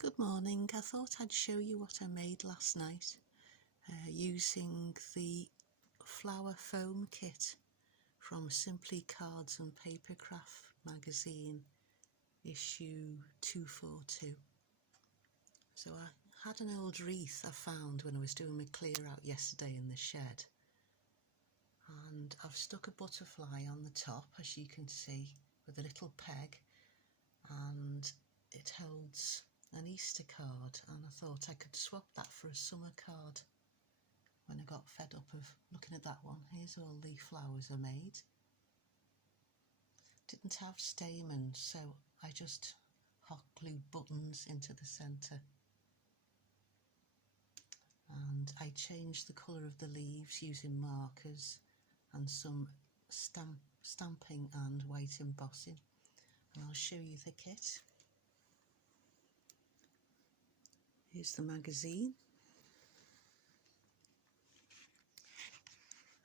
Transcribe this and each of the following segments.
Good morning. I thought I'd show you what I made last night using the flower foam kit from Simply Cards and Papercraft magazine, issue 242. So I had an old wreath I found when I was doing my clear out yesterday in the shed, and I've stuck a butterfly on the top, as you can see, with a little peg, and it holds an Easter card, and I thought I could swap that for a summer card when I got fed up of looking at that one. Here's all the flowers I made. Didn't have stamens, so I just hot glued buttons into the centre, and I changed the colour of the leaves using markers and some stamping and white embossing, and I'll show you the kit. Here's the magazine,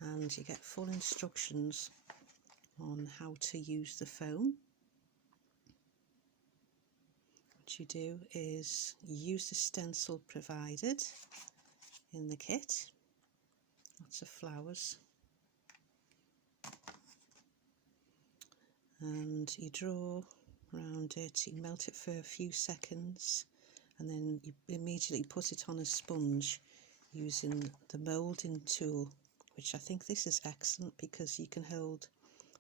and you get full instructions on how to use the foam. What you do is you use the stencil provided in the kit, lots of flowers, and you draw around it, you melt it for a few seconds, and then you immediately put it on a sponge using the moulding tool, which I think this is excellent because you can hold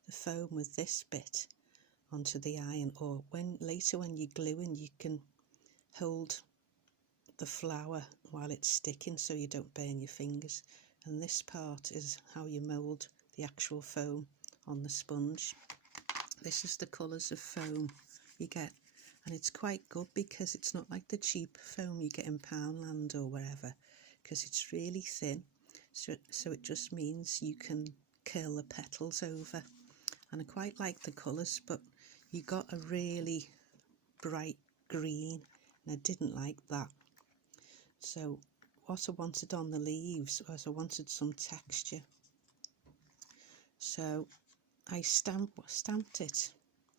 the foam with this bit onto the iron, or later when you're gluing you can hold the flower while it's sticking so you don't burn your fingers. And this part is how you mould the actual foam on the sponge. This is the colours of foam you get, and it's quite good because it's not like the cheap foam you get in Poundland or wherever, because it's really thin, so it just means you can curl the petals over. And I quite like the colours, but you got a really bright green and I didn't like that. So what I wanted on the leaves was I wanted some texture, so I stamped it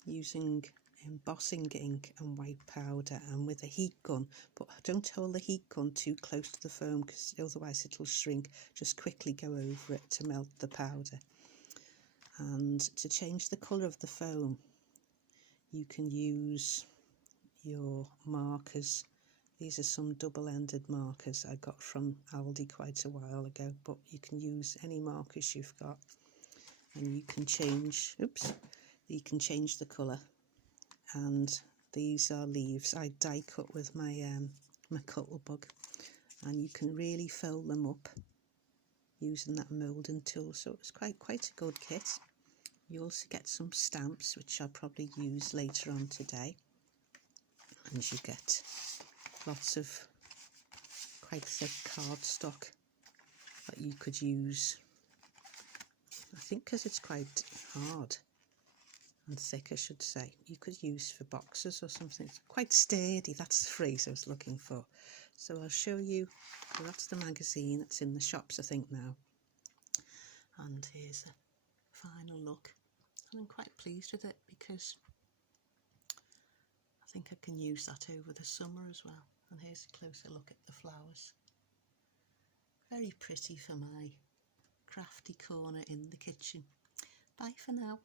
using embossing ink and white powder and with a heat gun, but don't hold the heat gun too close to the foam because otherwise it'll shrink. Just quickly go over it to melt the powder. And to change the colour of the foam you can use your markers. These are some double-ended markers I got from Aldi quite a while ago, but you can use any markers you've got, and you can change the colour. And these are leaves I die cut with my my cuttlebug, and you can really fold them up using that moulding tool, so it's quite a good kit. You also get some stamps which I'll probably use later on today, and you get lots of quite thick cardstock that you could use, I think because it's quite hard and thick, I should say, you could use for boxes or something. It's quite sturdy, that's the phrase I was looking for. So I'll show you, well, that's the magazine, it's in the shops I think now, and here's a final look, and I'm quite pleased with it because I think I can use that over the summer as well. And here's a closer look at the flowers. Very pretty for my crafty corner in the kitchen. Bye for now.